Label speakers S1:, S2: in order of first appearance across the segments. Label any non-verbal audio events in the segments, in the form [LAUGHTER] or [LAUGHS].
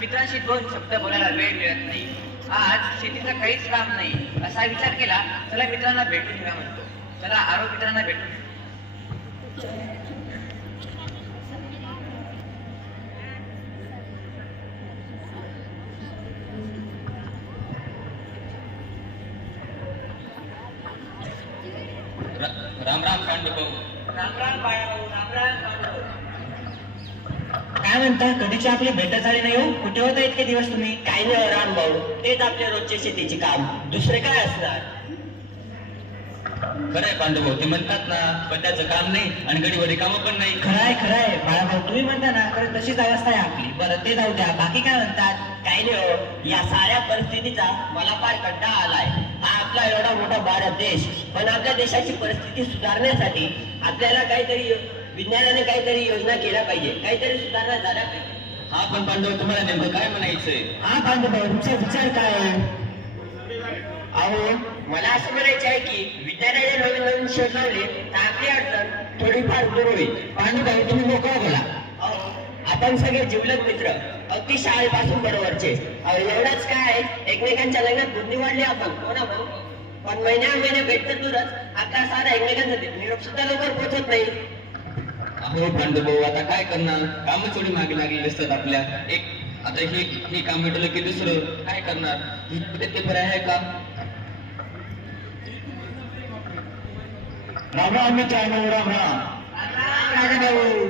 S1: मित्रांशी दोन शब्द बोलायला वेळ मिळत नाही. आज शेतीचं काहीच काम नाही. असा विचार केला चला मित्रांना भेटून घ्या म्हणतो. चला आरो मित्रांना भेटून घेऊ.
S2: राम राम पांडुभाऊ
S1: राम राम बाळाभाऊ राम राम बाळाभाऊ.
S3: म्हणता कधीची आपली भेट झाली नाही हो? कुठे होता इतके दिवस तुम्ही?
S4: काय नाही राम भाऊ. तेच आपल्या रोजचे शेतीचे काम. दुसरे काय असणार?
S2: खरंय पांडुभाऊ. ते म्हणतात ना स्वतःचं काम नाही आणि गडीवडी कामं पण नाही.
S3: खरंय खरंय. बाळाभाऊ तुम्ही म्हणता ना खरं तशीच अवस्था आहे आपली. बरं ते जाऊ द्या. बाकी काय म्हणतात?
S4: काय नाही हो. या साऱ्या परिस्थितीचा मला फार कंटाळा आलाय. हा आपला एवढा मोठा भारत देश. पण आपल्या देशाची परिस्थिती सुधारण्यासाठी आपल्याला काहीतरी विज्ञानाने काहीतरी योजना केल्या पाहिजे. काहीतरी सुधारणा झाल्या पाहिजे.
S2: हा पण पांडव तुम्हाला नेमकं काय म्हणायचंय?
S3: हा पांडुभाऊ तुमचा विचार काय? आहे
S4: अहो मला असं म्हणायचं आहे की विज्ञानाने नवीन नवीन शोध लावले तर आपली अडचण थोडीफार दूर होईल.
S3: पांडुभाऊ तुम्ही मोकळा बोला.
S4: अहो, आपण सगळे जिवलग मित्र अगदी शाळेपासून बरोबरचे. अहो, एवढंच काय एकमेकांच्या लग्नात बुद्धी वाढली आपण हो ना भाऊ? पण महिन्या महिने भेटत दूरच. आता सारा एकमेकांचा निरोप सुद्धा लवकर पोहोचत नाही.
S2: अहो पांडुभाऊ आता काय करणार? कामं थोडी मागे लागलेली असतात आपल्या. एक आता हे हे काम भेटलं की दुसरं काय करणार? ही ते बरं आहे का?
S3: राम राम मित्रांनो राम राम. राजा भाऊ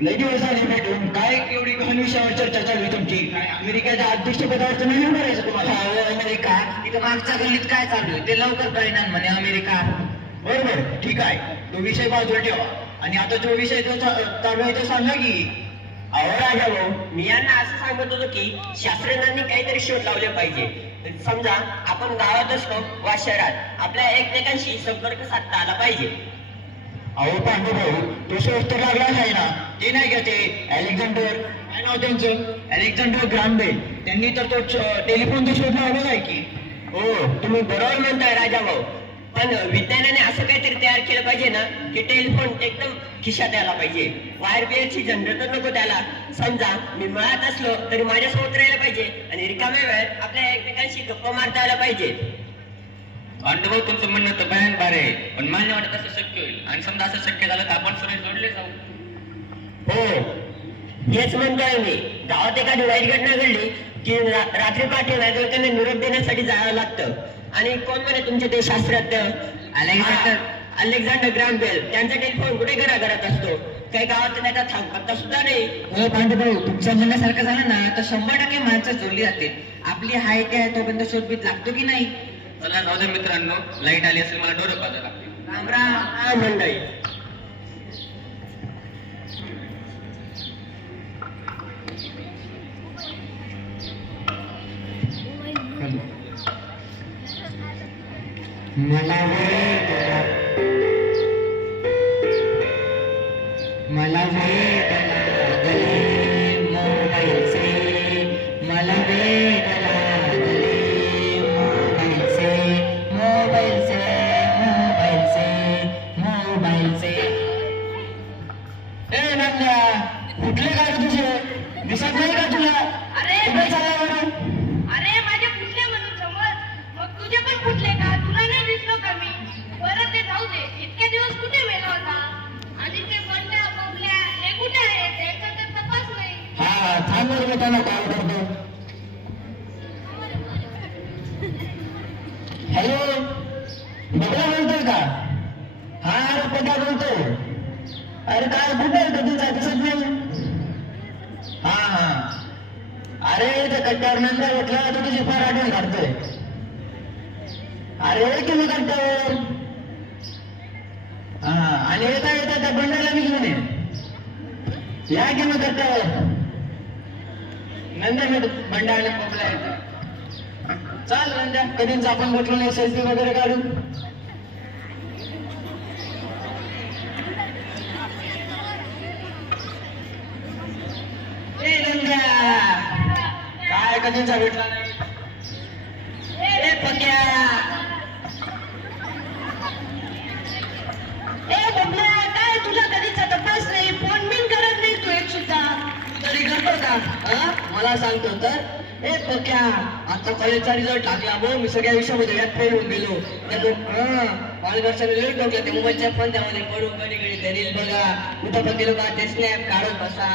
S3: लई भेटून. काय एवढी गहन विषयावर चर्चा चालू आहे तुमची? काय अमेरिकेच्या अध्यक्षपदावरचं नाही करायचं तुम्हाला हो अमेरिका. तिथं मागच्या गल्लीत काय चालू आहे? ते लवकर कळणार म्हणे अमेरिका. बरोबर ठीक आहे. तो विषय बाजूला ठेवा. आणि आता जो विषय चा- चालू आहे तो सांगा की
S4: अहो राजा भाऊ मी यांना असं सांगत होतो की शास्त्रज्ञांनी काहीतरी शोध लावले पाहिजे. समजा आपण गावात असतो वा शहरात आपल्या एकमेकांशी संपर्क साधता आला पाहिजे.
S3: अहो पांडू भाऊ तो शोध तर लागलाच आहे ना. ते नाही का ते अलेक्झांडर? काय नाव त्यांचं? अलेक्झांडर ग्राम बेल त्यांनी तर तो टेलिफोनचा शोध लावलेला आहे की.
S4: हो तुम्ही बरोबर म्हणताय राजा भाऊ. पण विज्ञानाने असं काहीतरी तयार केलं पाहिजे ना की टेलिफोन एकदम खिशात यायला पाहिजे. वायर बिअरची जनरेटर नको त्याला. समजा मी मळ्यात असलो तरी माझ्यासोबत राहायला पाहिजे आणि रिकाम्या वेळात आपल्या एकमेकांशी गप्पा मारता यायला पाहिजे.
S2: पांडुभाऊ तुमचं म्हणणं तर बयान बार आहे पण मला नाही वाटत असं शक्य होईल. आणि समजा असं शक्य झालं तर आपण सगळे जोडले जाऊ.
S4: हो. हेच म्हणतोय मी गावात एखादी वाईट घटना घडली की रात्री पाठी नागरिकांना निरोप देण्यासाठी जावं लागतं. आणि कोण म्हणे तुमचे ते शास्त्रज्ञ अलेक्झांडर. अलेक्झांडर ग्राम बेल त्यांचा टेलिफोन कुठे घराघरात असतो? काही गावात त्याचा थांब पत्ता सुद्धा नाही.
S3: हो पांडुभाऊ तुमचं म्हणण्यासारखं झालं ना तर शंभर टक्के माणसं जोडली जातील. आपली हाय ते आहे तोपर्यंत शोधबीत लागतो की नाही?
S2: चला जाऊ दे मित्रांनो. लाइट आली असेल मला डोरं पाजायला लागते
S4: राम राम. हा मंडळी.
S3: मला
S5: इतके दिवस कुठे होता? आणि ते बंड्या बबल्या हे कुठे त्यांचा तर तपास नाही.
S3: हा मी त्यांना कॉल करतो हॅलो बोलतोय का? हा अरे पटा अरे काय कुठे आहे तुझा दिसत नाही? हा हा. अरे त्या कट्ट्यावर नंतर म्हटलं तर तुझी फार आठवण काढतोय अरे ये मी कट्ट्यावर आणि येता येता त्या बंडाला मी घेऊन ये. या की मग त्या नंतर मी बंडाळले पपला येतो. चाल नंद्या कधीच आपण भेटलो नाही सेल्फी वगैरे काढू काय
S6: कधीचा भेटला नाही? मला सांगतो तर. ए पक्या आता कॉलेजचा रिझल्ट लागला बो. मी सगळ्या विषयामध्ये यात फेल होऊन गेलो. पालघरच्या लई टोकलं ते मोबाईलच्या पण त्यामध्ये पडून कधी कधी ते रील बघा कुठं पण गेलो का ते स्नॅप काढत बसा.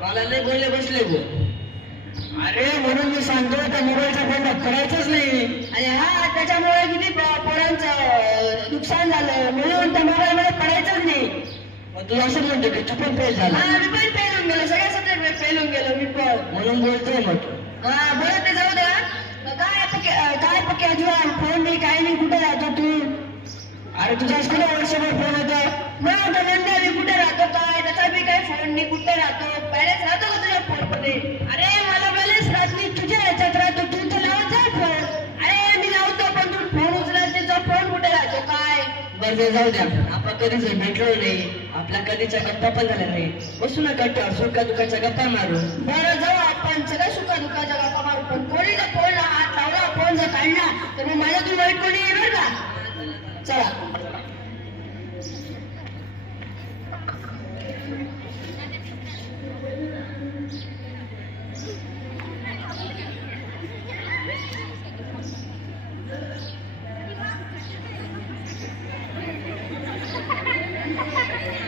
S6: मला लई बोलले बसले गो अरे म्हणून मी सांगतो त्या मोबाईलचा फोन करायचंच नाही.
S1: आणि हा त्याच्यामुळे किती पोरांचं नुकसान झालं. म्हणून त्या मोबाईल मध्ये पडायचंच नाही.
S6: मग तू असं म्हणतो की तू पण फेल झाला.
S1: हा मी पण फेल होऊन गेलो. सगळ्या सब्जेक्ट फेल होऊन गेलो मी पण.
S6: म्हणून बोलतोय मग तू.
S1: हा बरं ते जाऊ द्या. काय पक्के काय पक्के अजून? फोन नाही काय नाही. कुठे राहतो तू?
S6: अरे तुझ्या स्कूल वर्षभर फोन होता?
S1: मग आता नंतर मी कुठे राहतो काय? त्याचा बी काही फोन नाही. कुठे राहतो? बॅलन्स राहतो का तुझ्या फोनमध्ये अरे मला बॅलन्स राहत नाही. तुझ्या ह्याच्यात राहतो. तू तर लावत जा फोन. अरे मी लावतो पण तू फोन उचलत त्याचा फोन कुठे राहतो? काय?
S6: बरं ते जाऊ द्या. आपण कधीच भेटलो नाही. आपल्या कधीच्या गप्पा पण झाल्या नाही. बसू ना कट्ट्यावर सुका दुखाच्या गप्पा मारू.
S1: बरं जाऊ आपण सगळं सुखा दुःखाच्या गप्पा मारू. पण कोणी जर फोनला हात लावला फोन जर काढला तर मग माझ्यातून वाईट कोणी येणार का? चला. नीट [LAUGHS]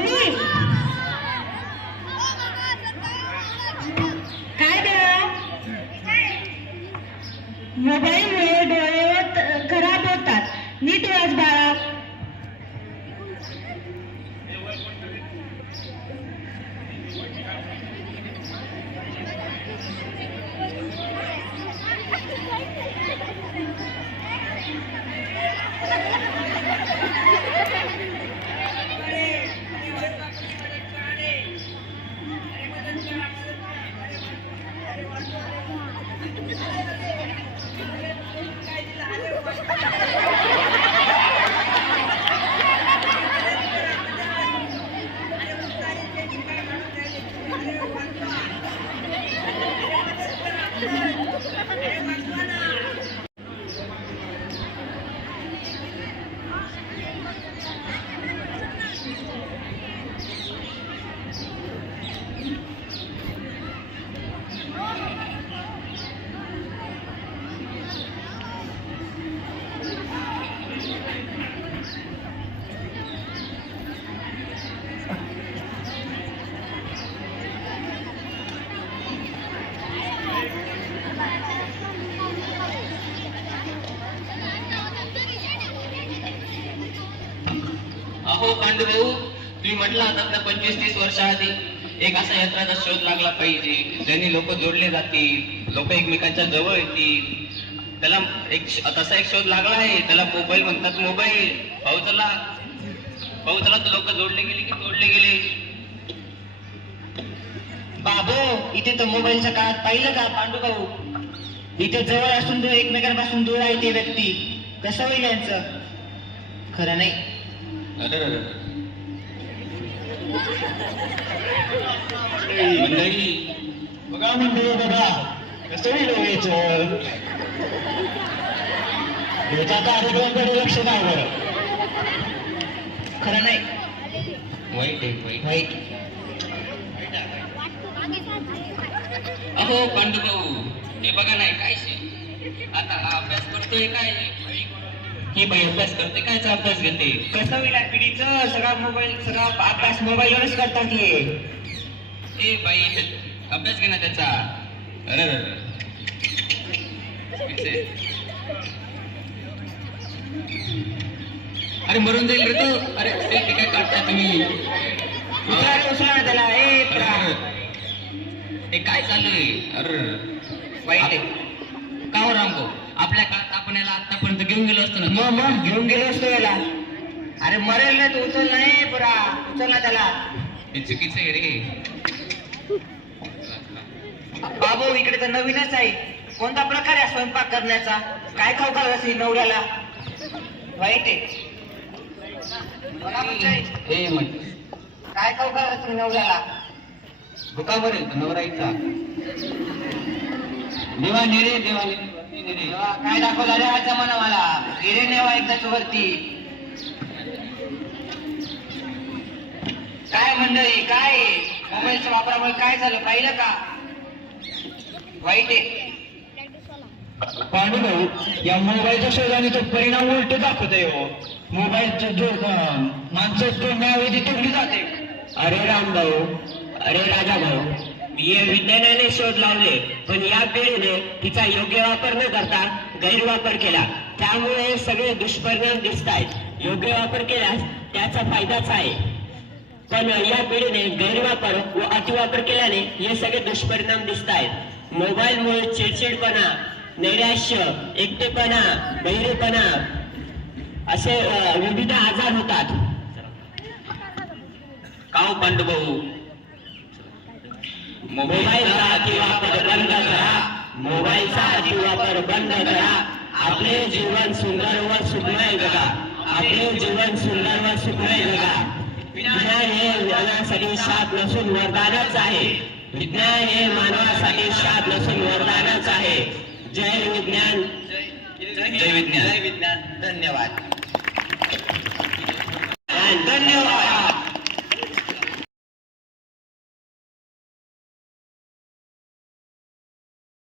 S1: వెళ్ళి
S2: अहो पांडू भाऊ तुम्ही म्हटलं आता आपल्या पंचवीस तीस वर्षाआधी एक असा यंत्राचा शोध लागला पाहिजे. ज्यांनी लोक जोडले जातील लोक एकमेकांच्या जवळ येतील. त्याला एक तसा एक शोध लागला आहे. त्याला मोबाईल म्हणतात मोबाईल. भाऊ चला. भाऊ चला लोक जोडले गेले की जोडले गेले?
S1: बाबो इथे तर मोबाईलच्या काळात पाहिलं का पांडू भाऊ? इथे जवळ असून एकमेकांपासून दूर आहे ते व्यक्ती. कसं होईल यांचं? खरं नाही.
S2: अरे. मंडळी
S3: बघा म्हणतो बघा. कसं हो याचं? कार्यक्रमाकडे लक्ष नाही बरं.
S1: खरं नाही.
S2: वाईट आहे वाईट.
S1: वाईट.
S2: अहो पांडुभाऊ हे बघा नाही काय आता हा अभ्यास करतोय काय? ही बाई अभ्यास करते कायचा अभ्यास घेते?
S1: कसं होईल पिढीचं सगळा मोबाईल सगळा अभ्यास मोबाईलवरच करतात हे.
S2: ए बाई अभ्यास घे ना त्याचा. अरे अरे, मरून जाईल रे तू. अरे काय काढता तुम्ही?
S1: उचला रे, उचला ना त्याला. ए
S2: अरे. अरे. हे काय चालू आहे? अरे
S1: वाईट आहे.
S2: का हो रामभाऊ? आपल्या काळात आपण याला आतापर्यंत घेऊन गेलो असतो ना
S1: मग मग घेऊन गेलो असतो याला. अरे मरेल ना तू उचल नाही पुरा. उचल ना त्याला.
S2: हे चुकीचं आहे रे.
S1: बाबू इकडे तर नवीनच आहे. कोणता प्रकार आहे स्वयंपाक करण्याचा? काय खाऊ घालायचं नवऱ्याला? वाईट आहे. म्हणजे,
S2: ए म्हण.
S1: काय खाऊ घालायचं नवऱ्याला?
S2: भुका मरेल नवराईचा देवा नेरे देवा नेरे
S1: काय दाखवला रे आज जमाना मला? हिरे नेवा एकदाच वरती. काय मंडळी काय? मोबाईलच्या वापरामुळे काय झालं? पाहिलं का? वाईट आहे.
S3: पांडुभाऊ या मोबाईलच्या शोधाने तो परिणाम उलट दाखवतोय हो. मोबाईलच्या जो माणसं तो न्यायवेदी तोडली जाते.
S4: अरे रामभाऊ अरे राजा भाऊ विज्ञानाने शोध लावले पण या पिढीने तिचा योग्य वापर न करता गैरवापर केला. त्यामुळे सगळे दुष्परिणाम दिसत आहेत. योग्य वापर केल्यास त्याचा फायदाच आहे. पण या पिढीने गैरवापर व अतिवापर केल्याने हे सगळे दुष्परिणाम दिसत आहेत. मोबाईलमुळे चिडचिडपणा नैराश्य एकटेपणा बहिरेपणा असे विविध आजार होतात.
S2: काव पांडुभाऊ
S4: मोबाईलचा अतिवापर बंद करा मोबाईलचा अतिवापर बंद करा आपले जीवन सुंदर व सुखमय बघा आपले जीवन सुंदर व सुखमय बघा विज्ञान हे ज्ञानासाठी शाप नसून वरदानच आहे. विज्ञान हे मानवासाठी शाप नसून वरदानच आहे. जय विज्ञान.
S2: जय विज्ञान.
S1: जय विज्ञान.
S4: धन्यवाद.
S1: धन्यवाद.